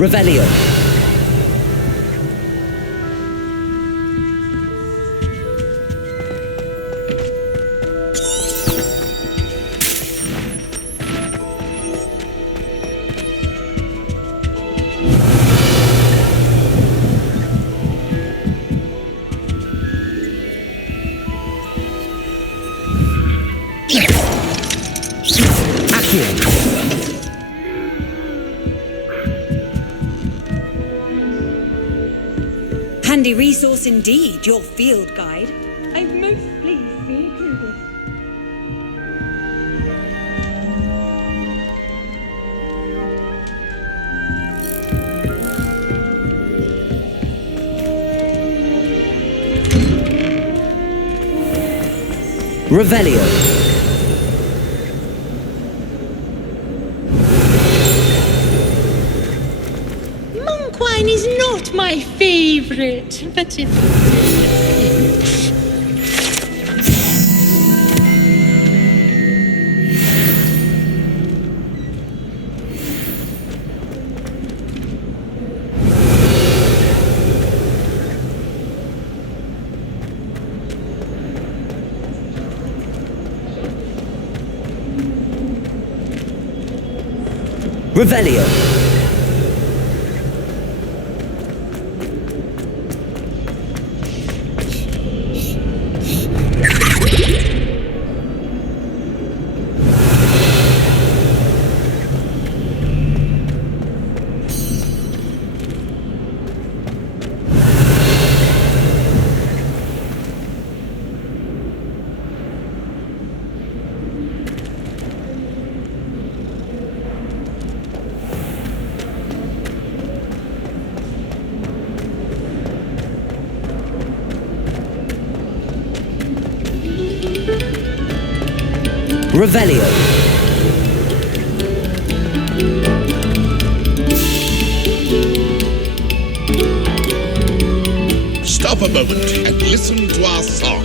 Revelio. Handy resource indeed, your field guide. I'm most pleased to be included. Revelio. Wine is not my favorite, but it... Revelio. Revelio. Stop a moment and listen to our song.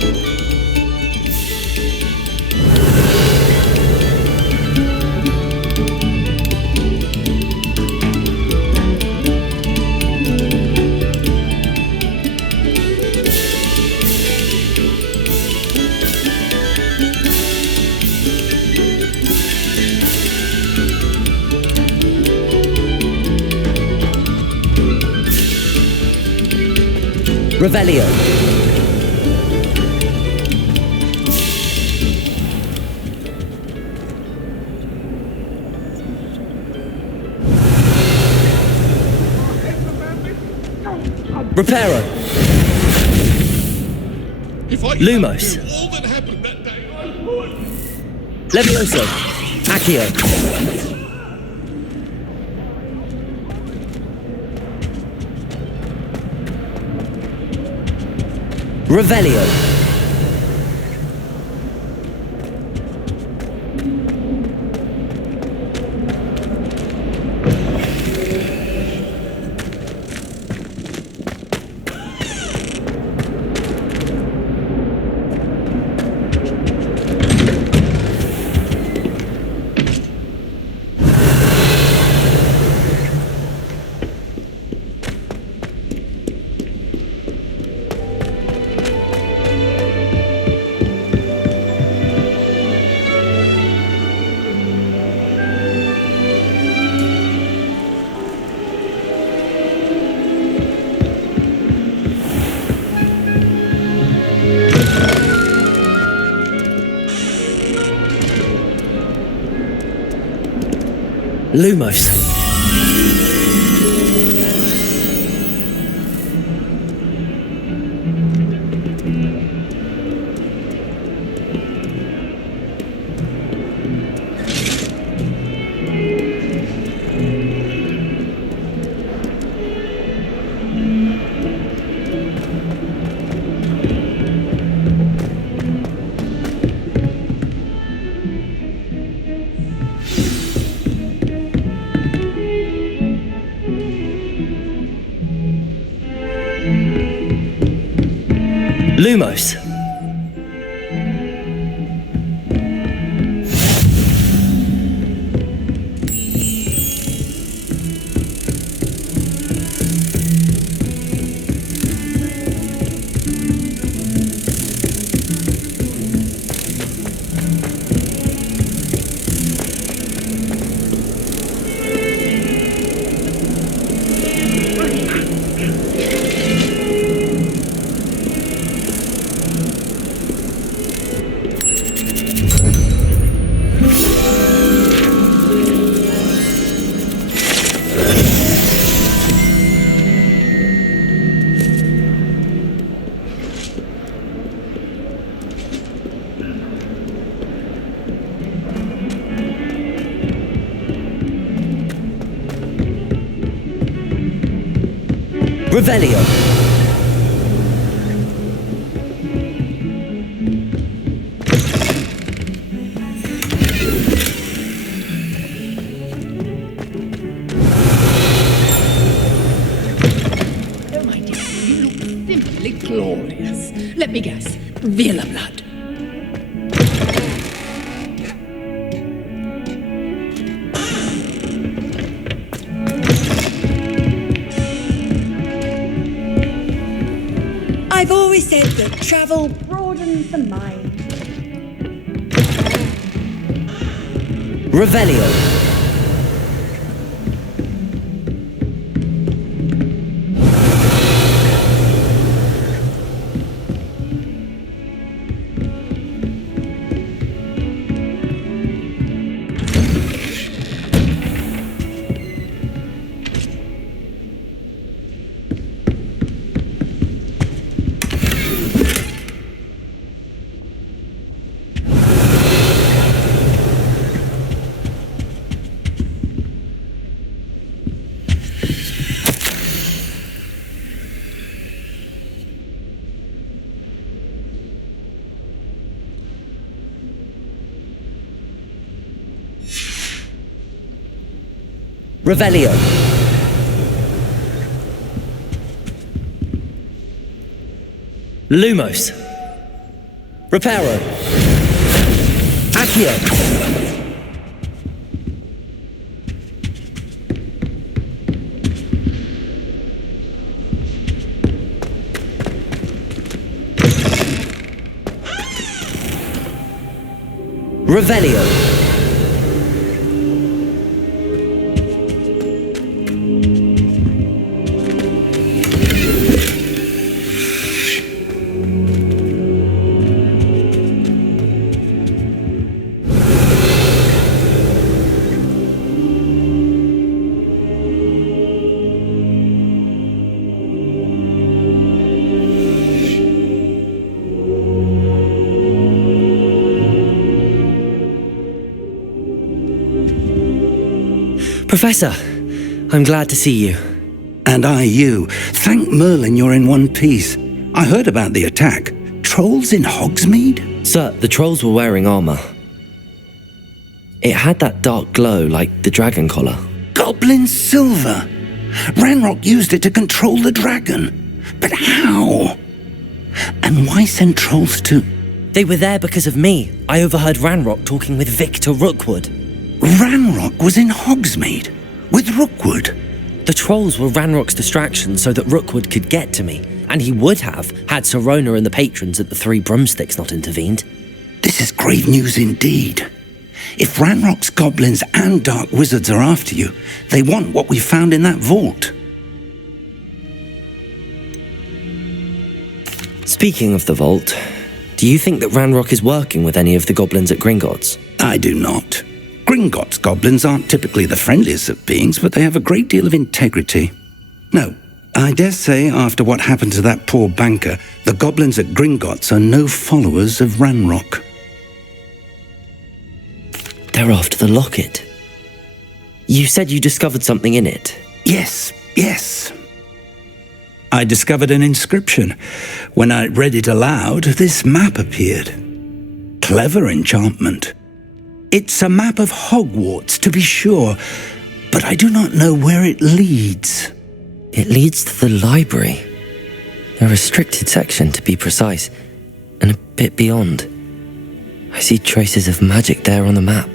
Revelio. Reparo. Lumos. All that happened that day, I would. Levioso. Accio. Revelio. Lumos. Lumos. Revelio. Oh, my dear, you look simply glorious. Let me guess. Villa blood. I've always said that travel broadens the mind. Revelio. Revelio. Lumos. Reparo. Accio. Revelio. Professor, I'm glad to see you. And I you. Thank Merlin you're in one piece. I heard about the attack. Trolls in Hogsmeade? Sir, the trolls were wearing armour. It had that dark glow like the dragon collar. Goblin silver! Ranrock used it to control the dragon. But how? And why send trolls to... They were there because of me. I overheard Ranrock talking with Victor Rookwood. Ranrock was in Hogsmeade? With Rookwood? The trolls were Ranrock's distraction so that Rookwood could get to me, and he would have had Sirona and the patrons at the Three Broomsticks not intervened. This is grave news indeed. If Ranrock's goblins and dark wizards are after you, they want what we found in that vault. Speaking of the vault, do you think that Ranrock is working with any of the goblins at Gringotts? I do not. Gringotts goblins aren't typically the friendliest of beings, but they have a great deal of integrity. No, I dare say after what happened to that poor banker, the goblins at Gringotts are no followers of Ranrock. They're after the locket. You said you discovered something in it. Yes. I discovered an inscription. When I read it aloud, this map appeared. Clever enchantment. It's a map of Hogwarts, to be sure, but I do not know where it leads. It leads to the library. A restricted section, to be precise, and a bit beyond. I see traces of magic there on the map.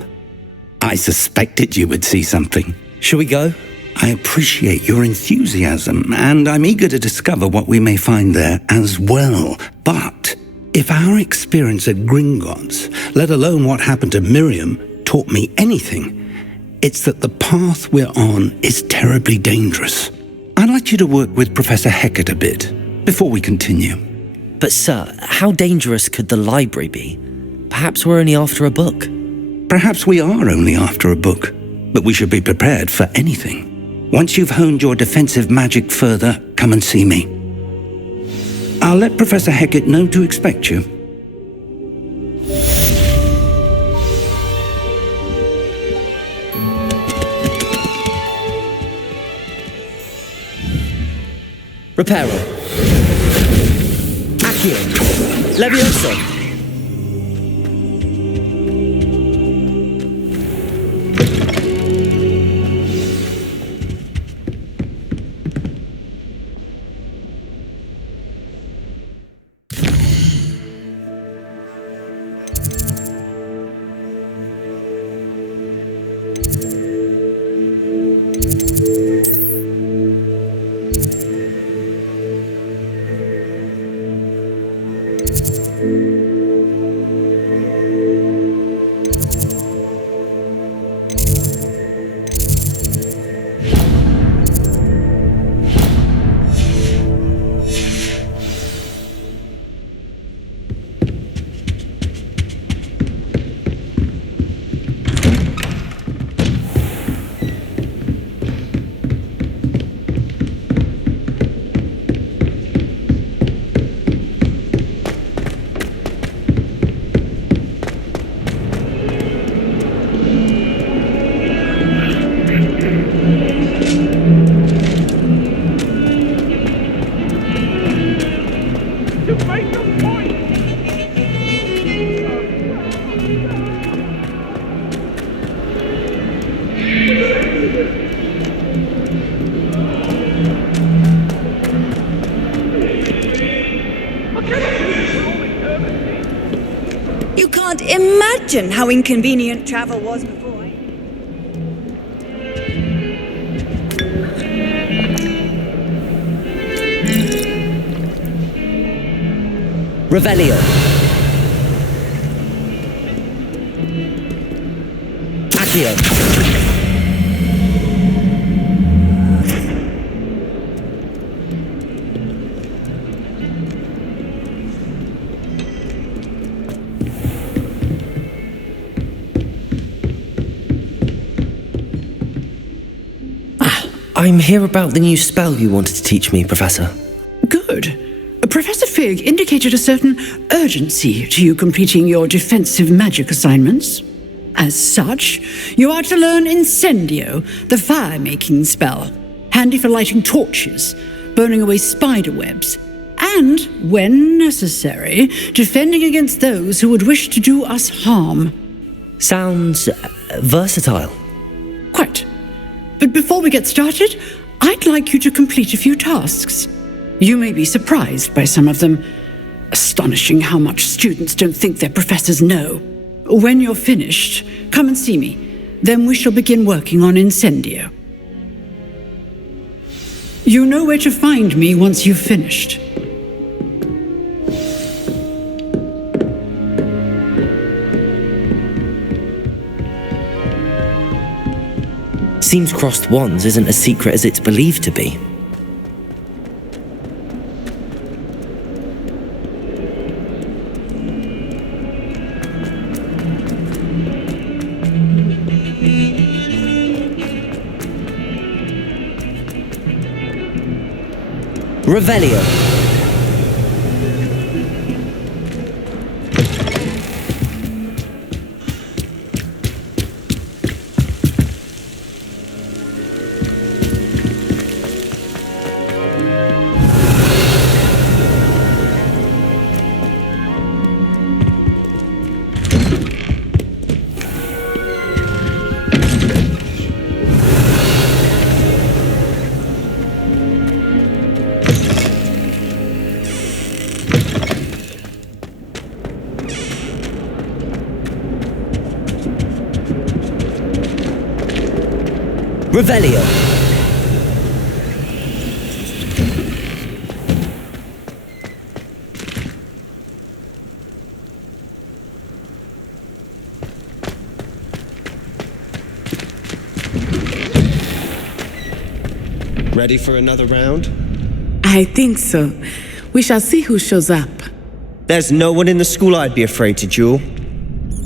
I suspected you would see something. Shall we go? I appreciate your enthusiasm, and I'm eager to discover what we may find there as well. But if our experience at Gringotts, let alone what happened to Miriam, taught me anything, it's that the path we're on is terribly dangerous. I'd like you to work with Professor Hekit a bit before we continue. But sir, how dangerous could the library be? Perhaps we're only after a book. Perhaps we are only after a book, but we should be prepared for anything. Once you've honed your defensive magic further, come and see me. I'll let Professor Hekit know to expect you. Reparo. Accio. Levioso. You can't imagine how inconvenient travel was before. Revelio. Accio. I'm here about the new spell you wanted to teach me, Professor. Good. Professor Fig indicated a certain urgency to you completing your defensive magic assignments. As such, you are to learn Insendio, the fire-making spell, handy for lighting torches, burning away spider webs, and, when necessary, defending against those who would wish to do us harm. Sounds versatile. Quite. But before we get started, I'd like you to complete a few tasks. You may be surprised by some of them. Astonishing how much students don't think their professors know. When you're finished, come and see me. Then we shall begin working on Insendio. You know where to find me once you've finished. Seems crossed wands isn't as secret as it's believed to be. Revelio. Revelio. Ready for another round? I think so. We shall see who shows up. There's no one in the school I'd be afraid to duel.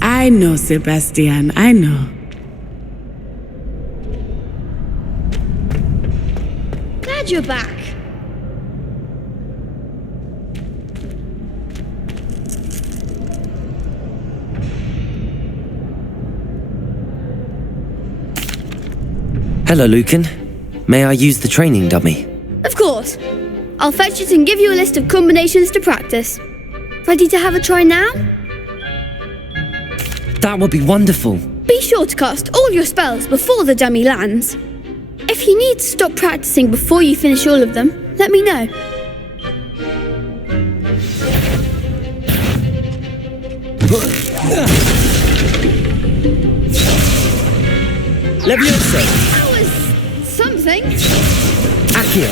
I know, Sebastian, I know. Glad you're back. Hello, Lucan. May I use the training dummy? Of course. I'll fetch it and give you a list of combinations to practice. Ready to have a try now? That would be wonderful. Be sure to cast all your spells before the dummy lands. If you need to stop practicing before you finish all of them, let me know. Leviosa! That was something. Accio.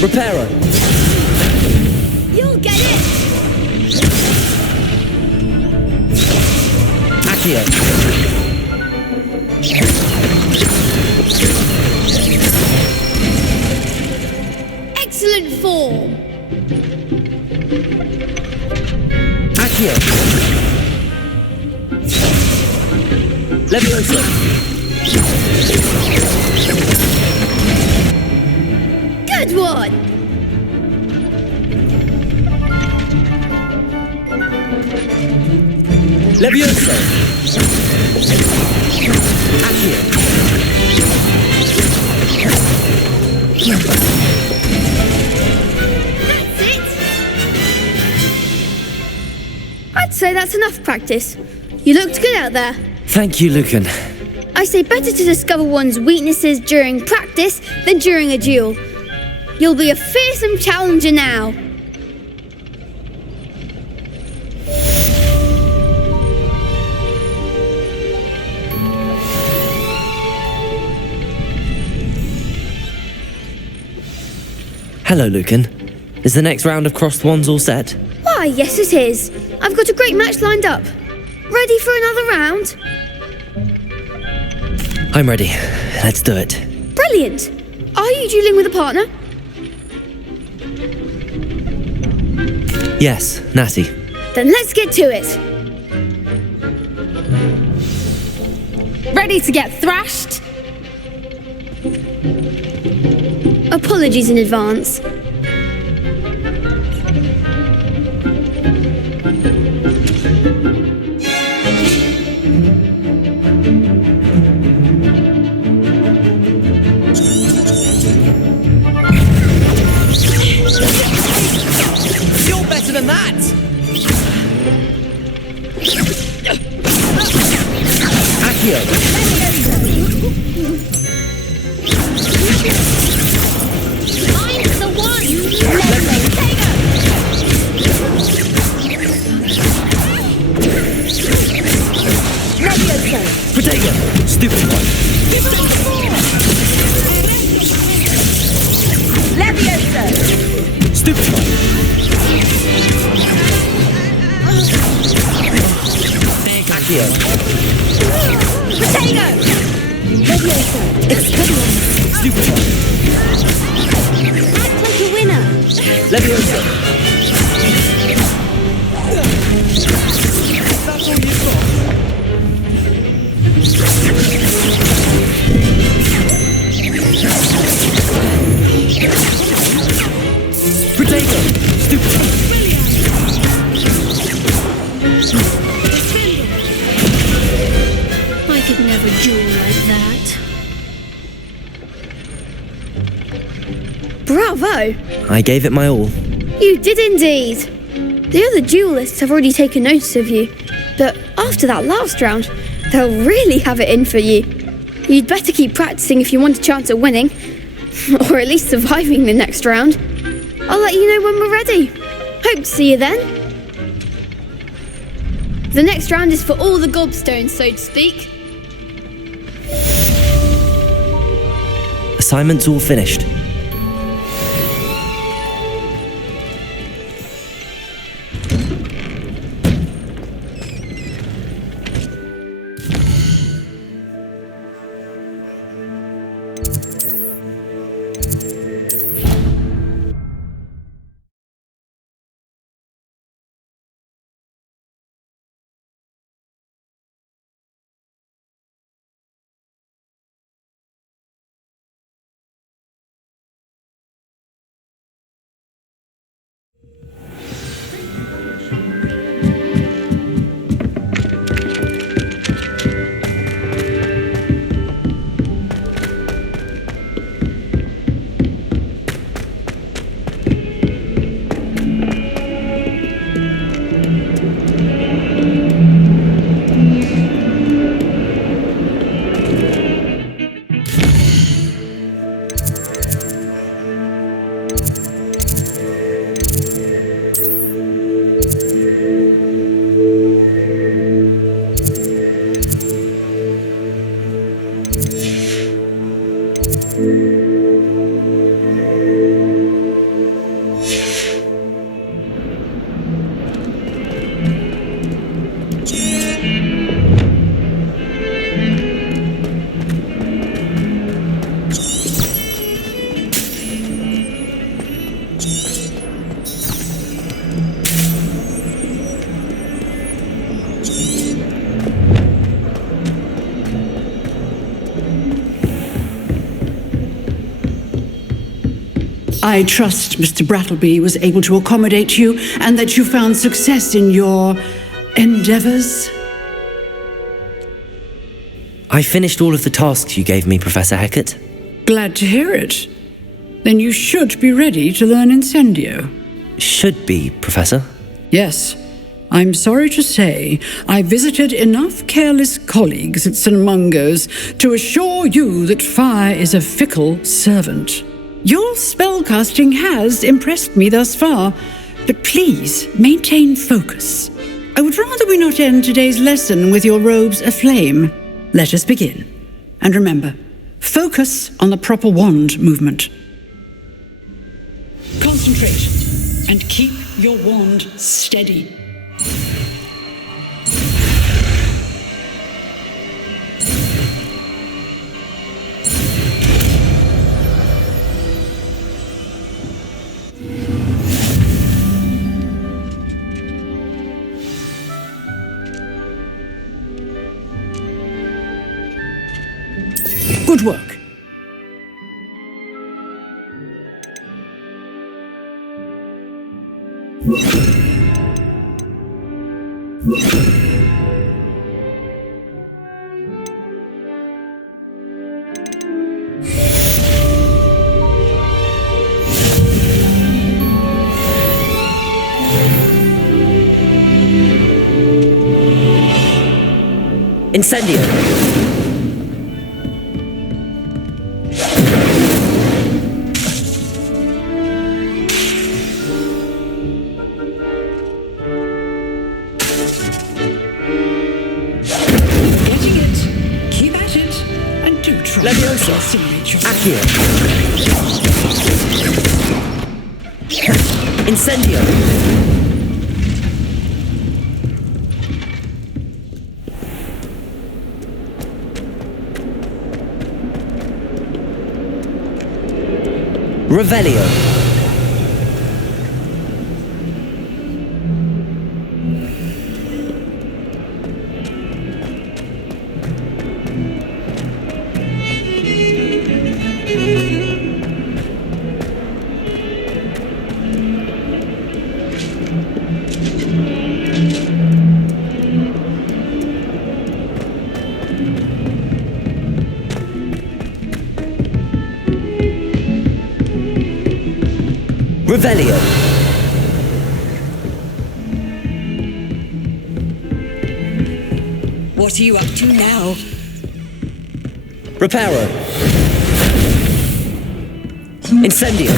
Reparo. You'll get it. Accio. Excellent form. Accio. Leviosa. Good one. Leviosa. Accio. That's it. I'd say that's enough practice. You looked good out there. Thank you, Lucan. I say better to discover one's weaknesses during practice than during a duel. You'll be a fearsome challenger now. Hello, Lucan. Is the next round of crossed wands all set? Why, yes it is. I've got a great match lined up. Ready for another round? I'm ready. Let's do it. Brilliant. Are you dueling with a partner? Yes, Natty. Then let's get to it. Ready to get thrashed? Apologies in advance. You're better than that! Accio! I'm the one! Potato! Stupid one! Leviosa! Stupid one! Accio! Potato! Leviosa! Expelliarmus! Stupid one! Act like a winner. Leviosa! That's all you've got! Potato! Stupid one! I could never duel like that. Bravo! I gave it my all. You did indeed. The other duelists have already taken notice of you, but after that last round, they'll really have it in for you. You'd better keep practicing if you want a chance at winning, or at least surviving the next round. I'll let you know when we're ready. Hope to see you then. The next round is for all the gobstones, so to speak. Assignment's all finished. I trust Mr. Brattleby was able to accommodate you and that you found success in your endeavors. I finished all of the tasks you gave me, Professor Hecate. Glad to hear it. Then you should be ready to learn Insendio. Should be, Professor. Yes. I'm sorry to say, I visited enough careless colleagues at St. Mungo's to assure you that fire is a fickle servant. Your spellcasting has impressed me thus far, but please maintain focus. I would rather we not end today's lesson with your robes aflame. Let us begin. And remember, focus on the proper wand movement. Concentrate and keep your wand steady. Good work. Incendio! Incendio! Revelio! Revelio! What are you up to now? Reparo! Incendio!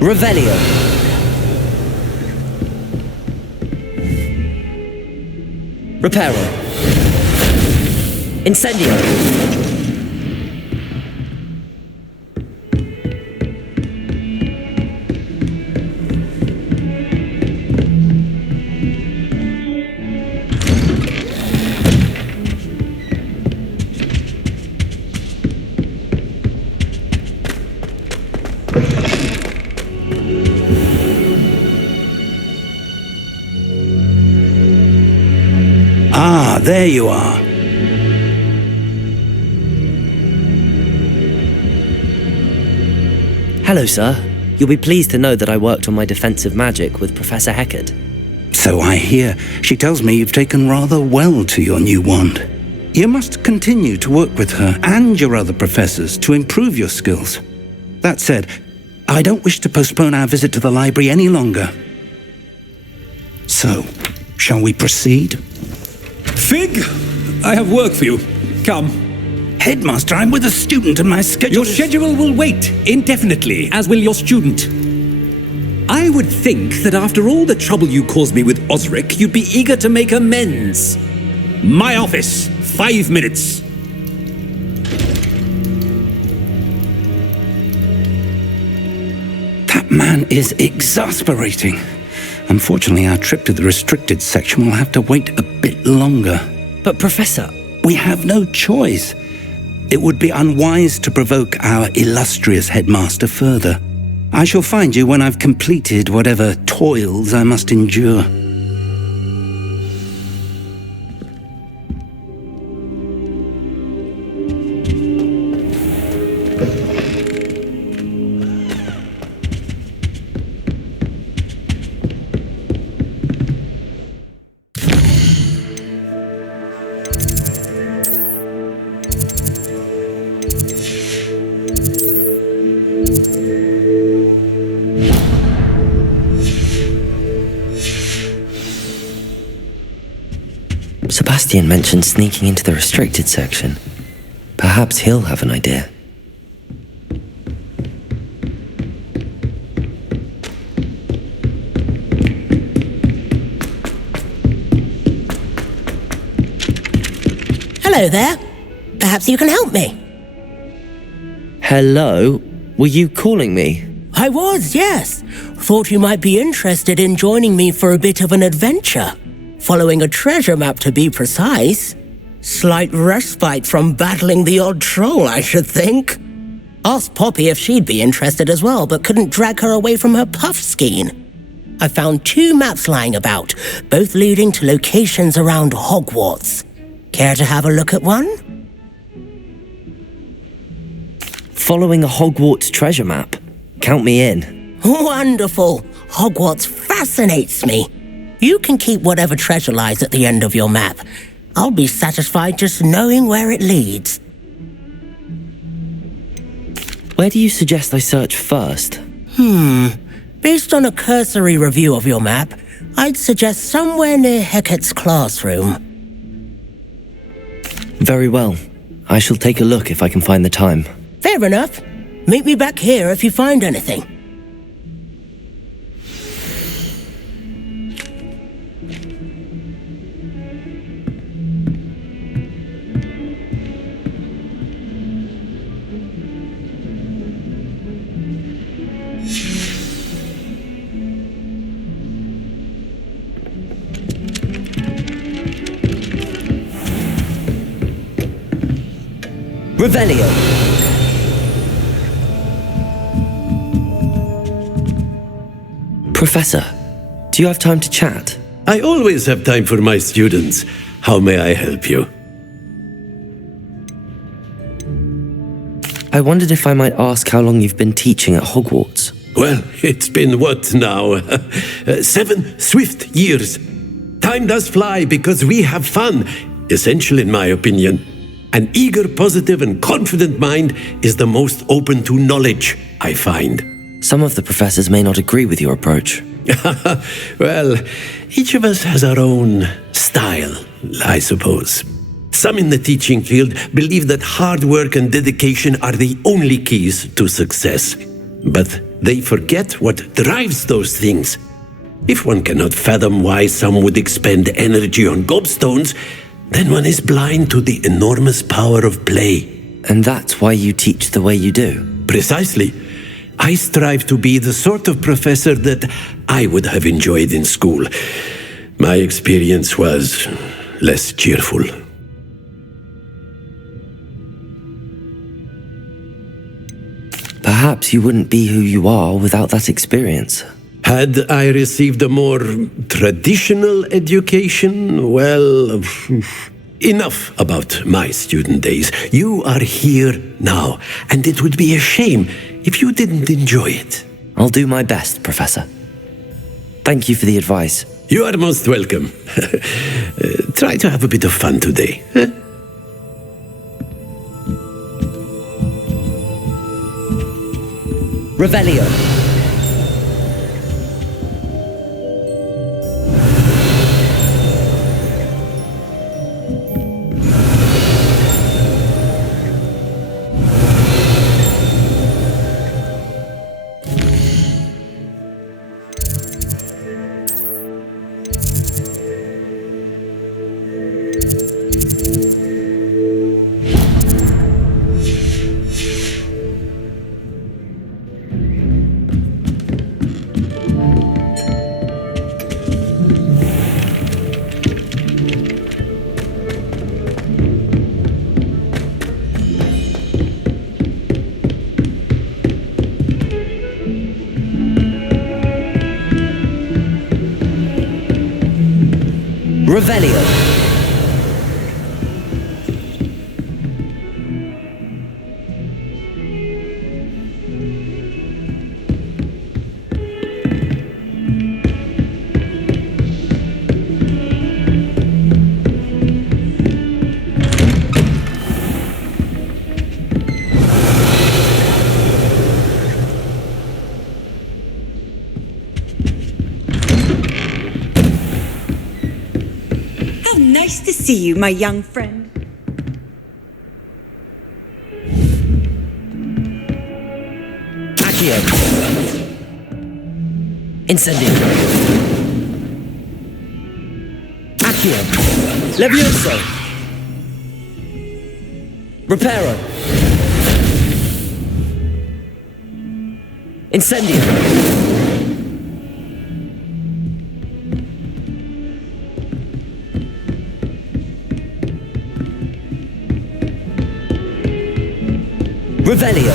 Revelio! Reparo! Incendio! Ah, there you are. Hello, sir. You'll be pleased to know that I worked on my defensive magic with Professor Hecate. So I hear. She tells me you've taken rather well to your new wand. You must continue to work with her and your other professors to improve your skills. That said, I don't wish to postpone our visit to the library any longer. So, shall we proceed? Fig, I have work for you. Come. Headmaster, I'm with a student and my schedule Your schedule will wait indefinitely, as will your student. I would think that after all the trouble you caused me with Osric, you'd be eager to make amends. My office, 5 minutes. That man is exasperating. Unfortunately, our trip to the restricted section will have to wait a bit longer. But, Professor... We have no choice. It would be unwise to provoke our illustrious headmaster further. I shall find you when I've completed whatever toils I must endure. Sebastian mentioned sneaking into the restricted section. Perhaps he'll have an idea. Hello there. Perhaps you can help me. Hello? Were you calling me? I was, yes. Thought you might be interested in joining me for a bit of an adventure. Following a treasure map, to be precise. Slight respite from battling the odd troll, I should think. Asked Poppy if she'd be interested as well, but couldn't drag her away from her puff skein. I found 2 maps lying about, both leading to locations around Hogwarts. Care to have a look at one? Following a Hogwarts treasure map. Count me in. Wonderful. Hogwarts fascinates me. You can keep whatever treasure lies at the end of your map. I'll be satisfied just knowing where it leads. Where do you suggest I search first? Based on a cursory review of your map, I'd suggest somewhere near Hecat's classroom. Very well. I shall take a look if I can find the time. Fair enough. Meet me back here if you find anything. Revelio. Professor, do you have time to chat? I always have time for my students. How may I help you? I wondered if I might ask how long you've been teaching at Hogwarts. Well, it's been what now? 7 swift years. Time does fly because we have fun. Essential in my opinion. An eager, positive, and confident mind is the most open to knowledge, I find. Some of the professors may not agree with your approach. Well, each of us has our own style, I suppose. Some in the teaching field believe that hard work and dedication are the only keys to success. But they forget what drives those things. If one cannot fathom why some would expend energy on gobstones, then one is blind to the enormous power of play. And that's why you teach the way you do? Precisely. I strive to be the sort of professor that I would have enjoyed in school. My experience was less cheerful. Perhaps you wouldn't be who you are without that experience. Had I received a more traditional education, well, enough about my student days. You are here now, and it would be a shame if you didn't enjoy it. I'll do my best, Professor. Thank you for the advice. You are most welcome. Try to have a bit of fun today. Revelio. Revelio. see you, my young friend. Accio. Incendio. Accio. Levioso! Reparo. Incendio. Revelio.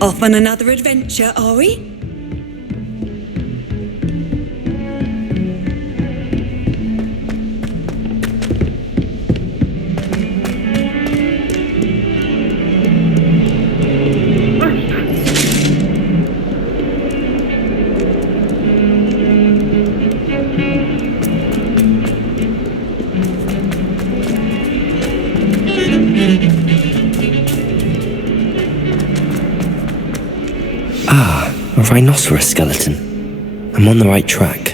Off on another adventure, are we? A rhinoceros skeleton. I'm on the right track.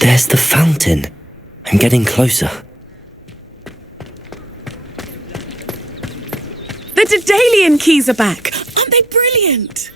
There's the fountain. I'm getting closer. The Daedalian keys are back. Aren't they brilliant?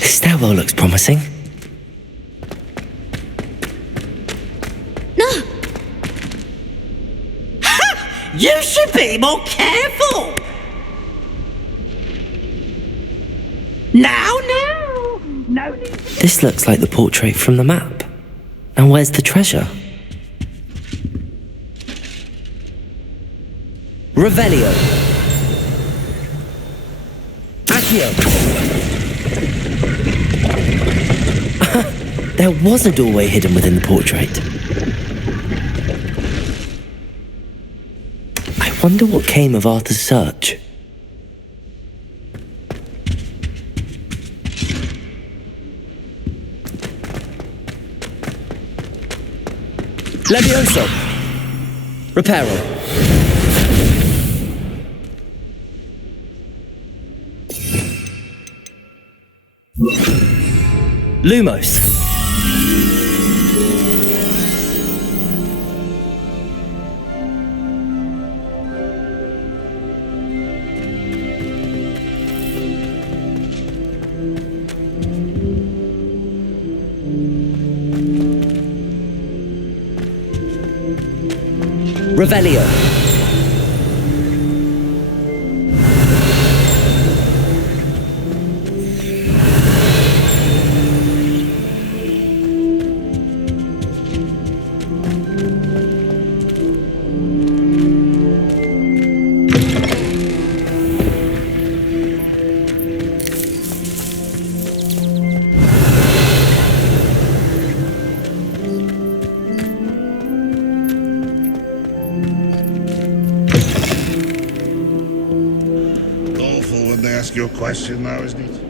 Stairwell looks promising. No! You should be more careful! Now! No! This looks like the portrait from the map. Now where's the treasure? Revelio. Accio. There was a doorway hidden within the portrait. I wonder what came of Arthur's search. Levioso. Reparo. Lumos. Revelio. your question now, isn't it?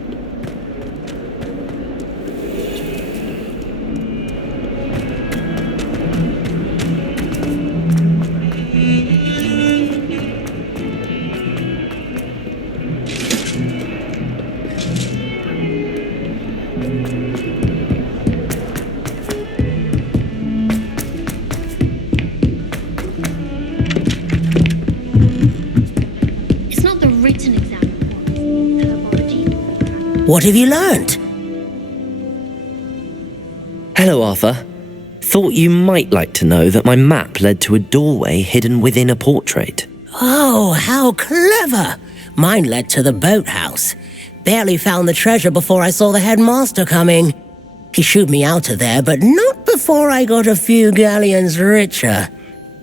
What have you learnt? Hello, Arthur. Thought you might like to know that my map led to a doorway hidden within a portrait. Oh, how clever! Mine led to the boathouse. Barely found the treasure before I saw the headmaster coming. He shooed me out of there, but not before I got a few galleons richer.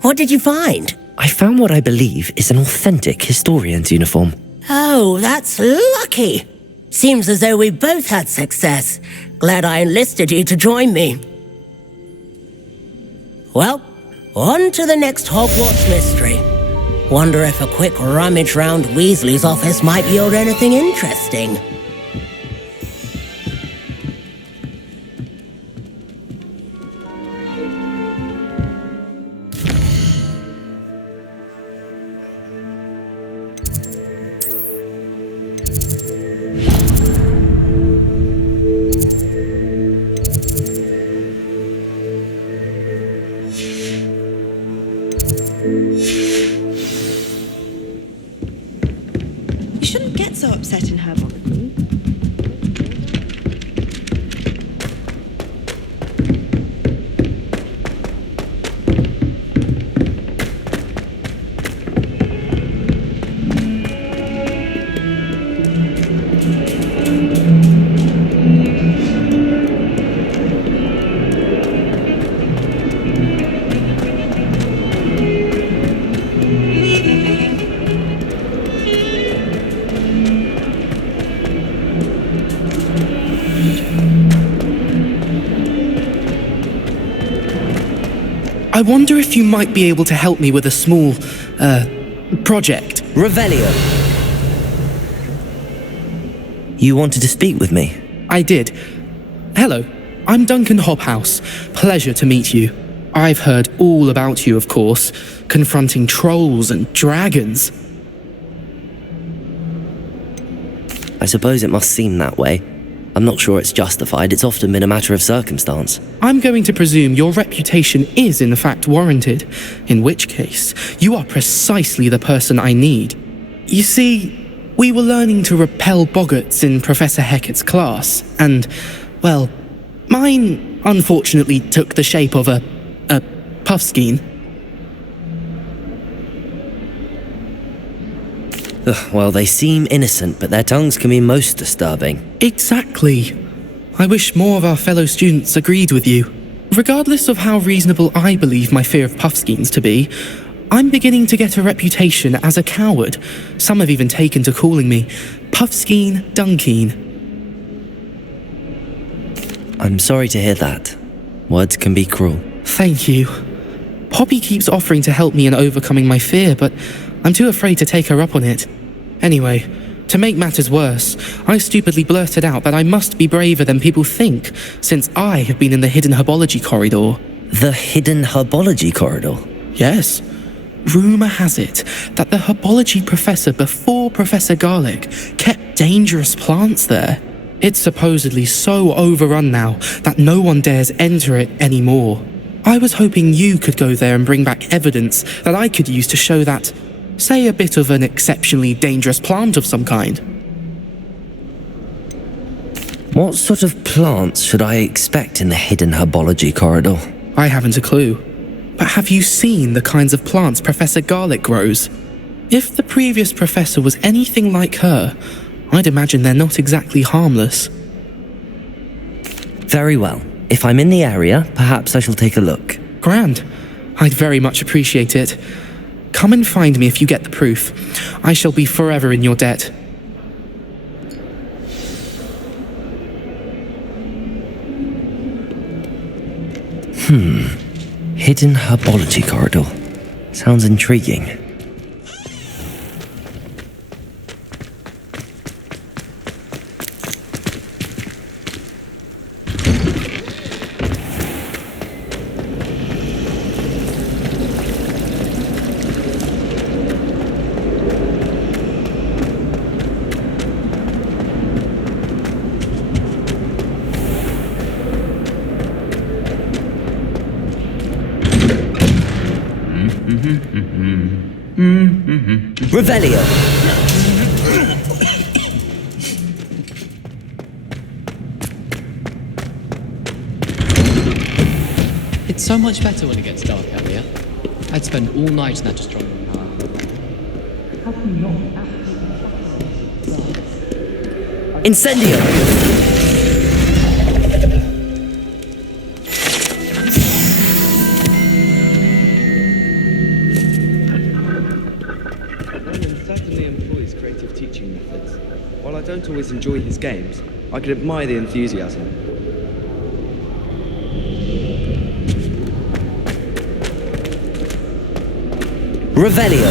What did you find? I found what I believe is an authentic historian's uniform. Oh, that's lucky. Seems as though we both had success. Glad I enlisted you to join me. Well, on to the next Hogwarts mystery. Wonder if a quick rummage round Weasley's office might yield anything interesting. You shouldn't get so upset in herbology. I wonder if you might be able to help me with a small, project. Revelio. You wanted to speak with me? I did. Hello, I'm Duncan Hobhouse. Pleasure to meet you. I've heard all about you, of course, confronting trolls and dragons. I suppose it must seem that way. I'm not sure it's justified. It's often been a matter of circumstance. I'm going to presume your reputation is in fact warranted, in which case you are precisely the person I need. You see, we were learning to repel boggarts in Professor Hecat's class, and, well, mine unfortunately took the shape of a puffskein. Well, they seem innocent, but their tongues can be most disturbing. Exactly. I wish more of our fellow students agreed with you. Regardless of how reasonable I believe my fear of puffskeins to be, I'm beginning to get a reputation as a coward. Some have even taken to calling me Puffskeen Dunkeen. I'm sorry to hear that. Words can be cruel. Thank you. Poppy keeps offering to help me in overcoming my fear, but I'm too afraid to take her up on it. Anyway, to make matters worse, I stupidly blurted out that I must be braver than people think, since I have been in the hidden herbology corridor. The hidden herbology corridor? Yes. Rumour has it that the herbology professor before Professor Garlic kept dangerous plants there. It's supposedly so overrun now that no one dares enter it anymore. I was hoping you could go there and bring back evidence that I could use to show that, say, a bit of an exceptionally dangerous plant of some kind. What sort of plants should I expect in the hidden herbology corridor? I haven't a clue. But have you seen the kinds of plants Professor Garlic grows? If the previous professor was anything like her, I'd imagine they're not exactly harmless. Very well. If I'm in the area, perhaps I shall take a look. Grand. I'd very much appreciate it. Come and find me if you get the proof. I shall be forever in your debt. Hidden herbology corridor. Sounds intriguing. Revelio. It's so much better when it gets dark out here. I'd spend all night in that astronomy. How can you not? Incendio. Certainly employs creative teaching methods. While I don't always enjoy his games, I can admire the enthusiasm. Revelio.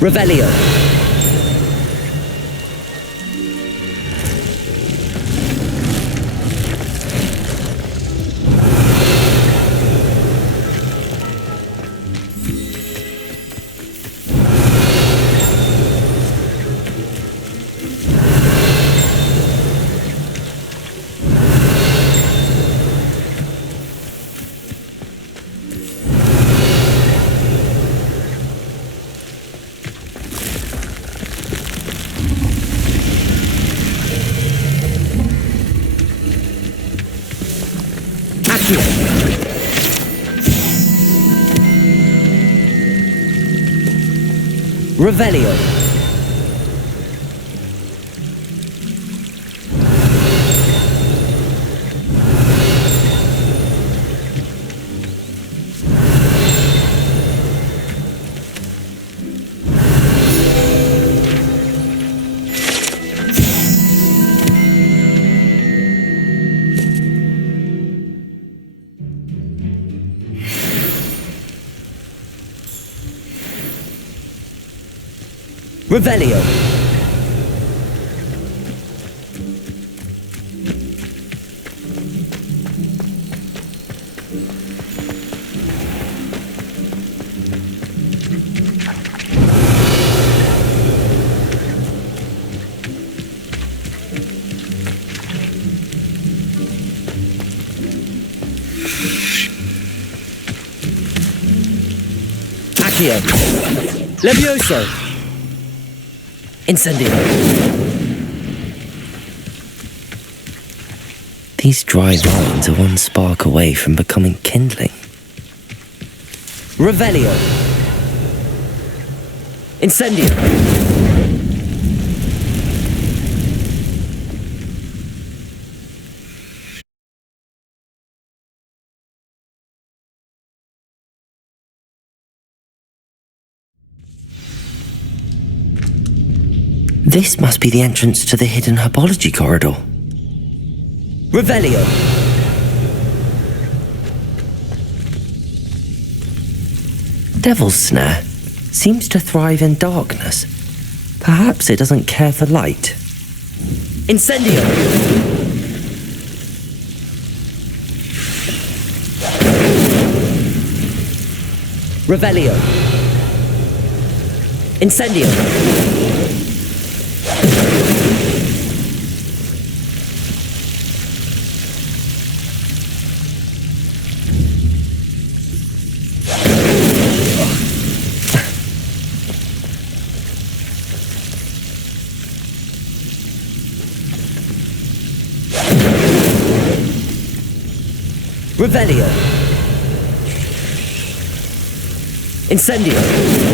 Revelio. Revelio. Revelio. Accio. Levioso. Incendio. These dry lines are one spark away from becoming kindling. Revelio. Incendio. This must be the entrance to the hidden herbology corridor. Revelio. Devil's Snare seems to thrive in darkness. Perhaps it doesn't care for light. Incendio. Revelio. Incendio. Revelio. Incendio.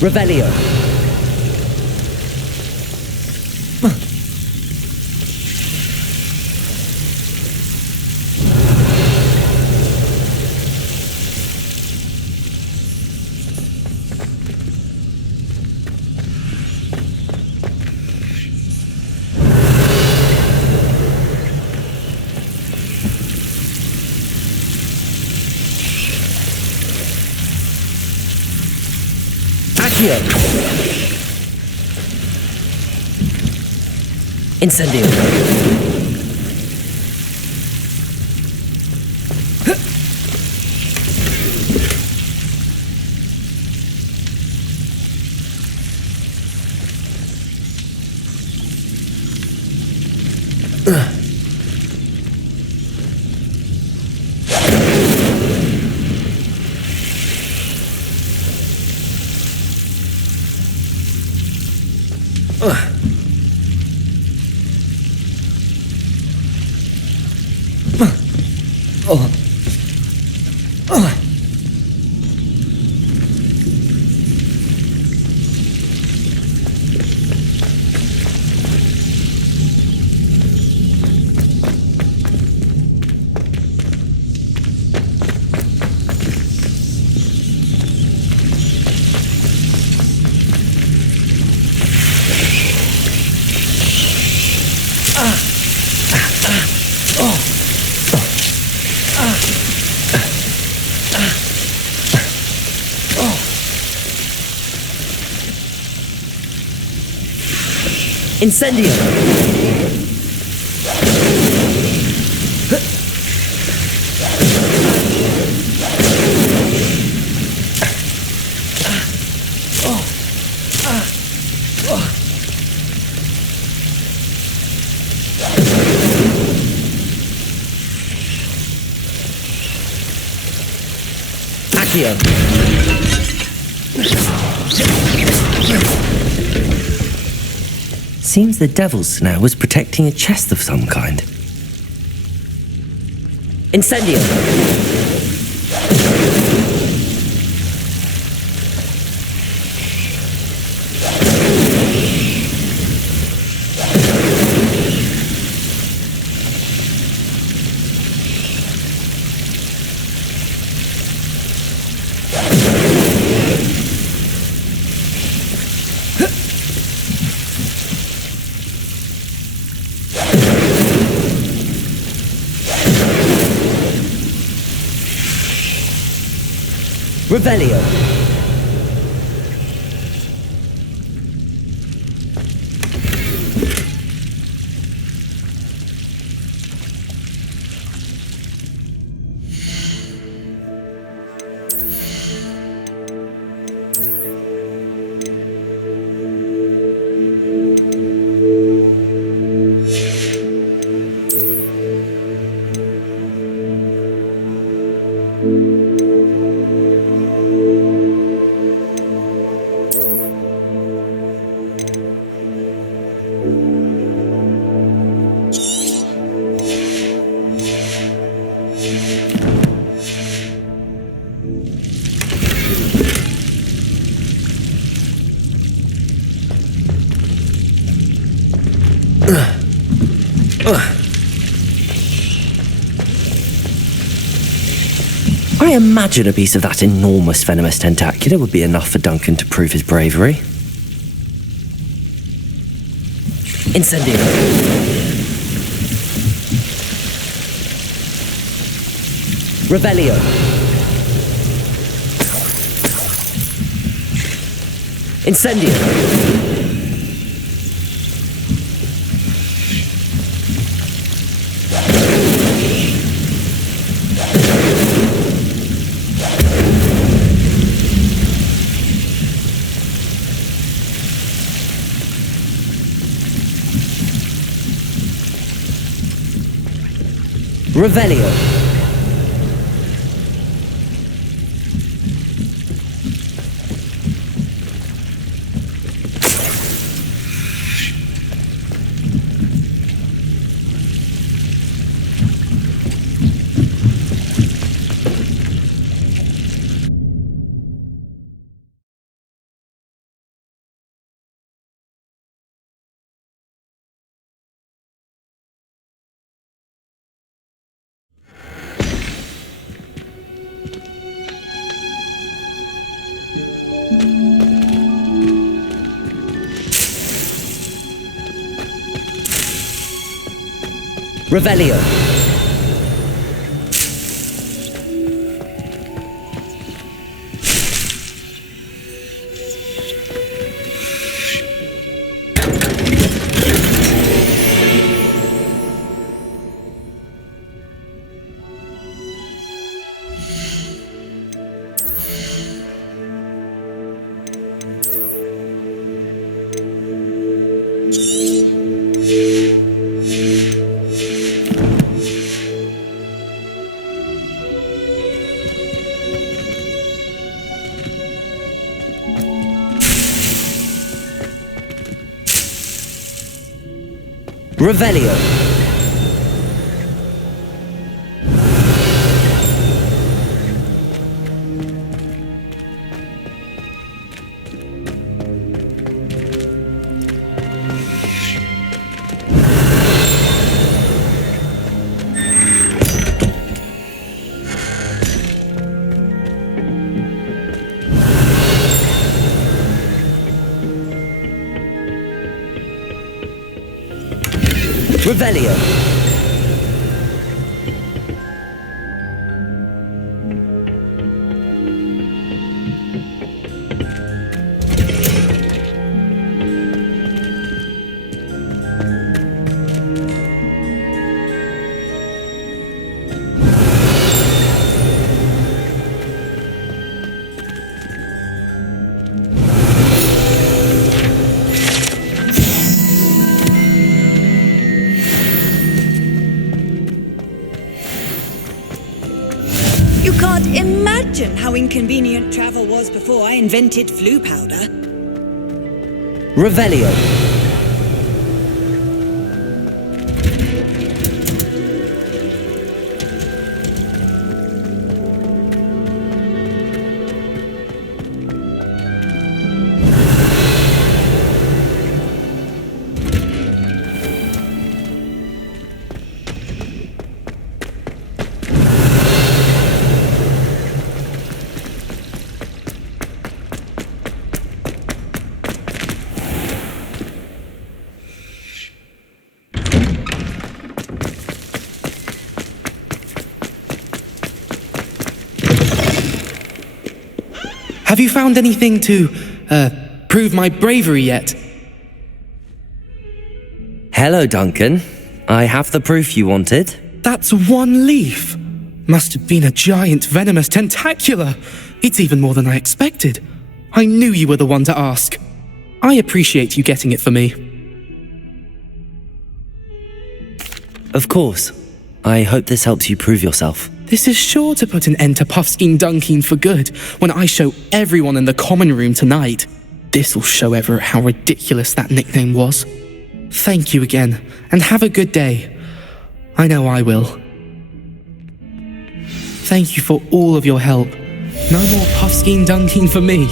Revelio. Incendio. Incendio. Accio. Seems the devil's snare was protecting a chest of some kind. Incendio! Revelio. I imagine a piece of that enormous venomous tentacular would be enough for Duncan to prove his bravery. Incendio. Revelio. Incendio. Revelio. Revelio. Revelio. Revelio. Imagine how inconvenient travel was before I invented flu powder. Revelio. Have you found anything to, prove my bravery yet? Hello, Duncan. I have the proof you wanted. That's one leaf. Must have been a giant venomous tentacula. It's even more than I expected. I knew you were the one to ask. I appreciate you getting it for me. Of course. I hope this helps you prove yourself. This is sure to put an end to Puffskein Dunkeen for good when I show everyone in the common room tonight. This'll show Everett how ridiculous that nickname was. Thank you again, and have a good day. I know I will. Thank you for all of your help. No more Puffskein Dunkeen for me.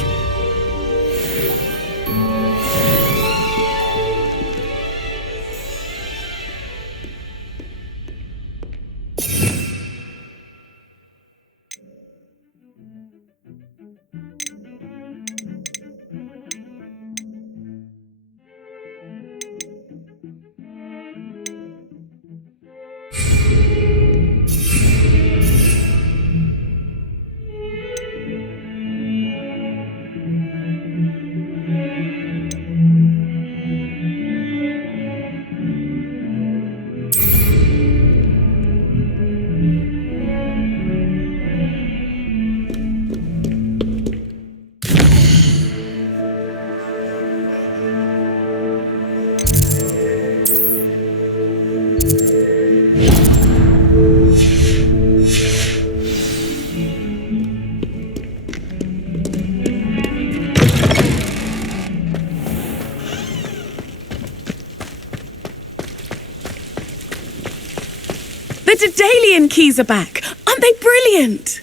The Dedalian keys are back. Aren't they brilliant?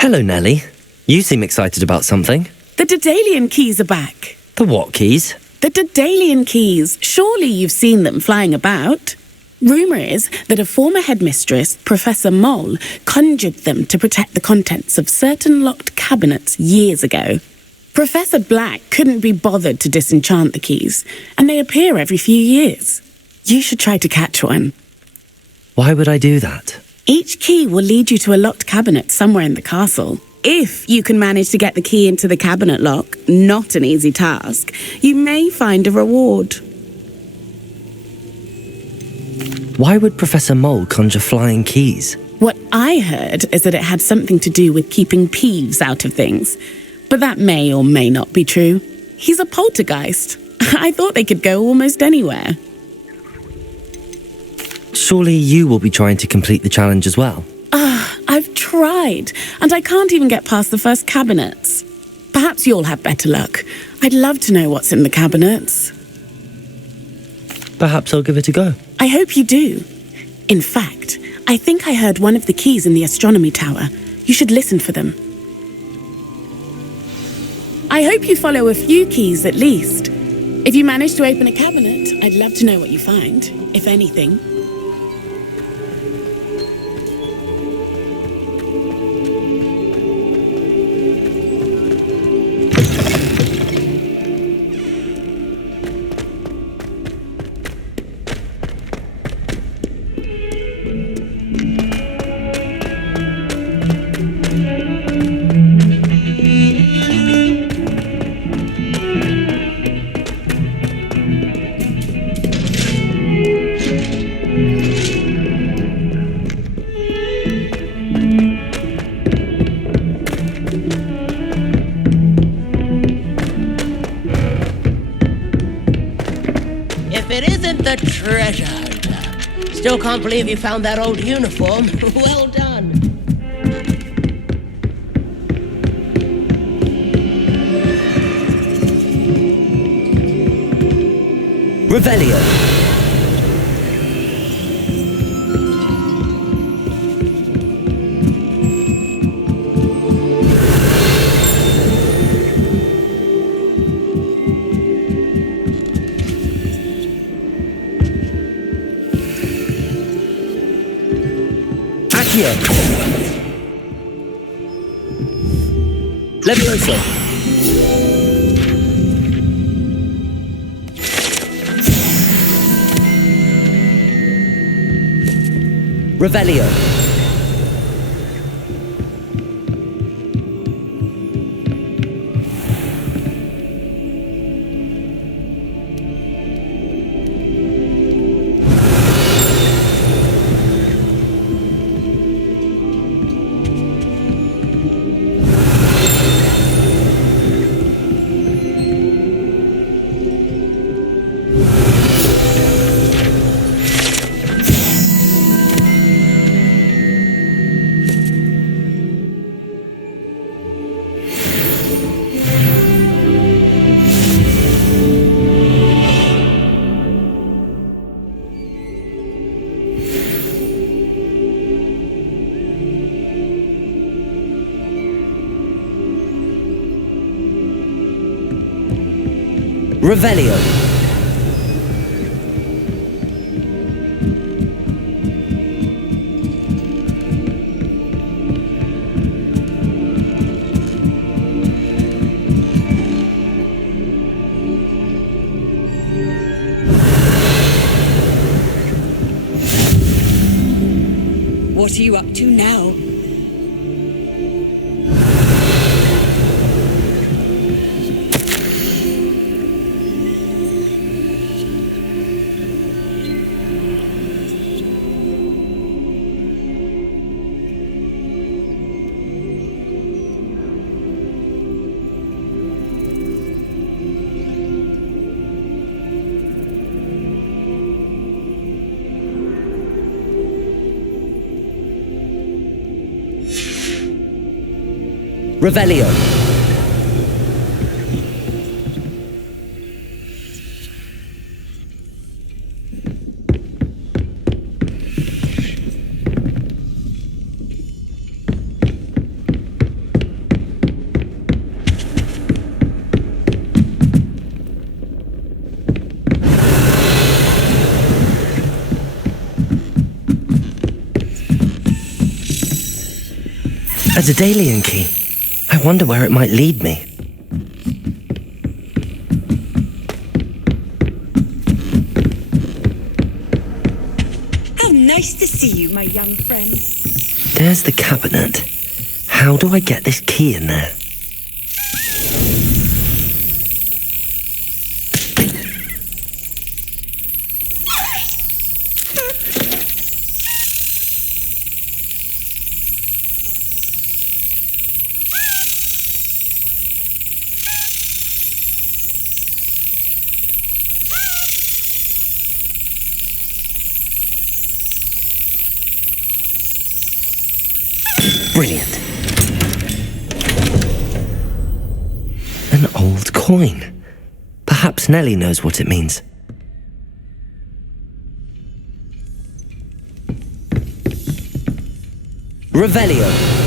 Hello, Nellie. You seem excited about something. The Dedalian keys are back. The what keys? The Dedalian keys. Surely you've seen them flying about. Rumour is that a former headmistress, Professor Moll, conjured them to protect the contents of certain locked cabinets years ago. Professor Black couldn't be bothered to disenchant the keys, and they appear every few years. You should try to catch one. Why would I do that? Each key will lead you to a locked cabinet somewhere in the castle. If you can manage to get the key into the cabinet lock, not an easy task, you may find a reward. Why would Professor Mole conjure flying keys? What I heard is that it had something to do with keeping peeves out of things. But that may or may not be true. He's a poltergeist. I thought they could go almost anywhere. Surely you will be trying to complete the challenge as well. I've tried, and I can't even get past the first cabinets. Perhaps you'll have better luck. I'd love to know what's in the cabinets. Perhaps I'll give it a go. I hope you do. In fact, I think I heard one of the keys in the astronomy tower. You should listen for them. I hope you follow a few keys at least. If you manage to open a cabinet, I'd love to know what you find, if anything. The treasure hunter. Still can't believe you found that old uniform. Well done. Revelio. Leviosa. Revelio. Revelio. What are you up to now? Revelio. A Dedalian key. I wonder where it might lead me. Nice to see you, my young friend. There's the cabinet. How do I get this key in there? Brilliant. An old coin. Perhaps Nellie knows what it means. Revelio.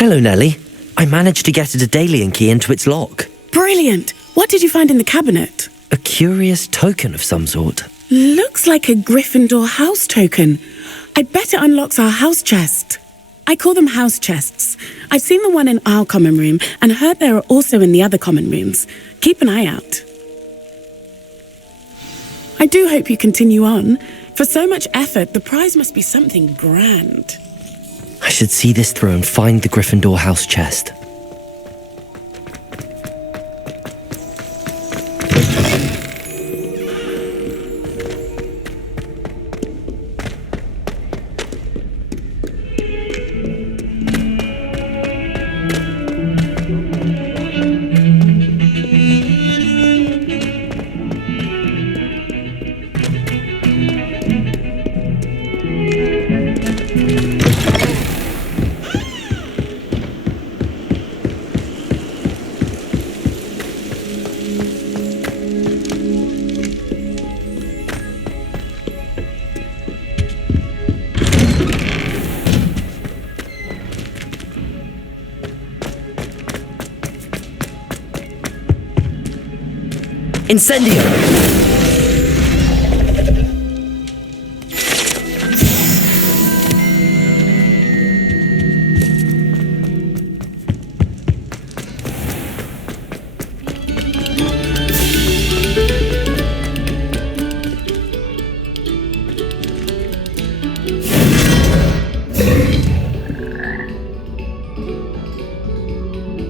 Hello, Nellie. I managed to get a Daedalian key into its lock. Brilliant! What did you find in the cabinet? A curious token of some sort. Looks like a Gryffindor house token. I bet it unlocks our house chest. I call them house chests. I've seen the one in our common room and heard there are also in the other common rooms. Keep an eye out. I do hope you continue on. For so much effort, the prize must be something grand. I should see this through and find the Gryffindor house chest. Incendio!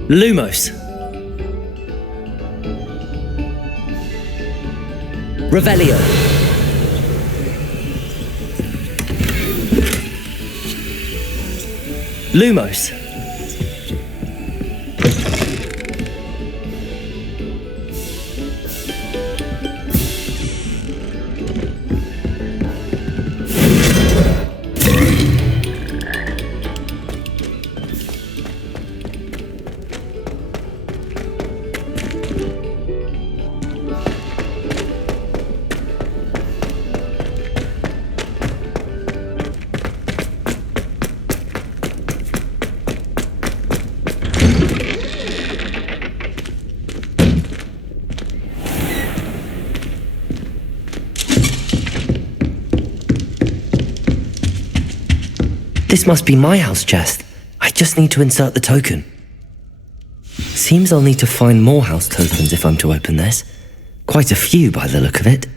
Lumos. Revelio. Lumos. This must be my house chest. I just need to insert the token. Seems I'll need to find more house tokens if I'm to open this. Quite a few by the look of it.